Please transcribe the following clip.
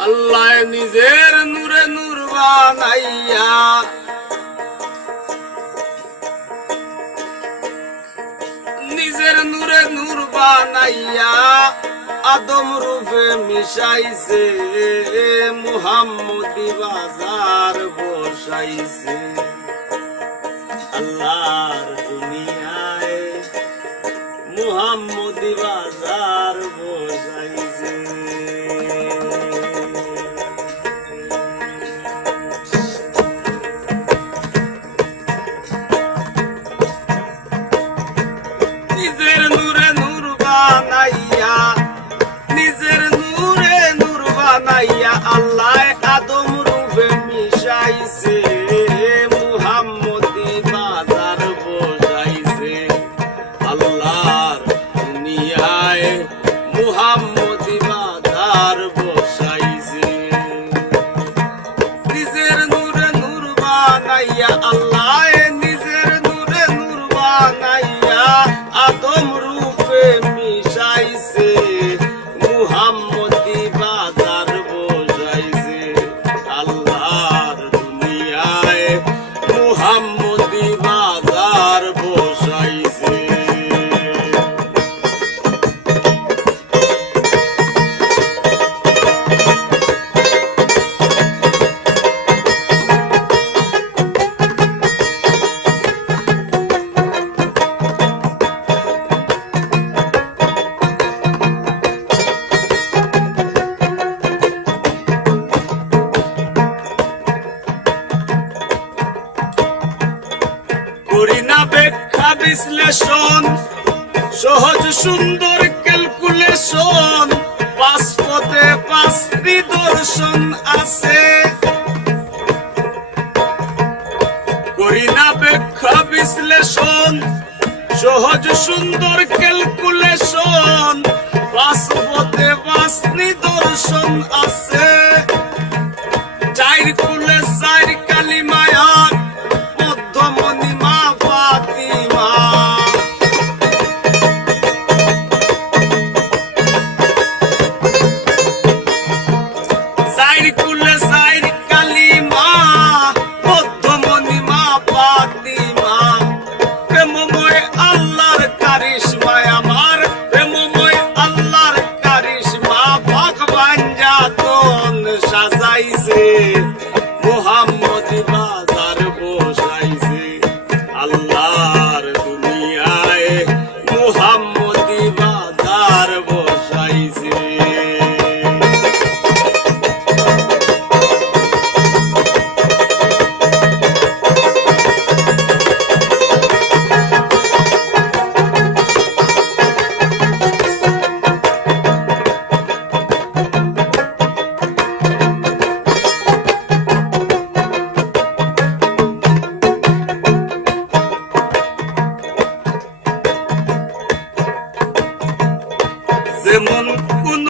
আল্লাহ নিজের নূরে নূর বানাইয়া নিজের নূরে নূর বানাইয়া আদম রূপে মিশাইছে মুহাম্মদি বাজার বসাইছে আল্লাহর দুনিয়ায় মুহাম্মদি বাজার বসাইছে নিজের নূরে নূর বানাইয়া নিজের নূরে নূর বানাইয়া আল্লাহ আদম রূপে মিশাইছে মুহাম্মদি বাজার বসাইছে আল্লাহর দুনিয়ায় মুহাম্মদি বাজার বসাইছে নিজের নূরে নূর বানাইয়া আল্লাহ নিজের নূরে নূর বানাইয়া আদম রূপে মিশাইছে মুহাম্মদি বাজার বসাইছে আল্লাহর দুনিয়ায় মুহাম্মদি বাজার বসাইছে করি না ব্যাখ্যা বিশ্লেষণ সহজ সুন্দর ক্যালকুলেশন পাঁচ পথে পাঁচ নিদর্শন আছে করি না ব্যাখ্যা বিশ্লেষণ সহজ সুন্দর ক্যালকুলেশন পাঁচ পথে পাঁচ নিদর্শন আছে চার কুলে চার কালিমায়ার মধ্যমণি মা ফাতিমা চার কুলে চার কালিমা মধ্যমণি মা ফাতিমা প্রেমময় আল্লাহর কারিশমা আমার প্রেমময় আল্লাহর কারিশমা ভগবান জাতন সাজাইছে মুহাম্মদি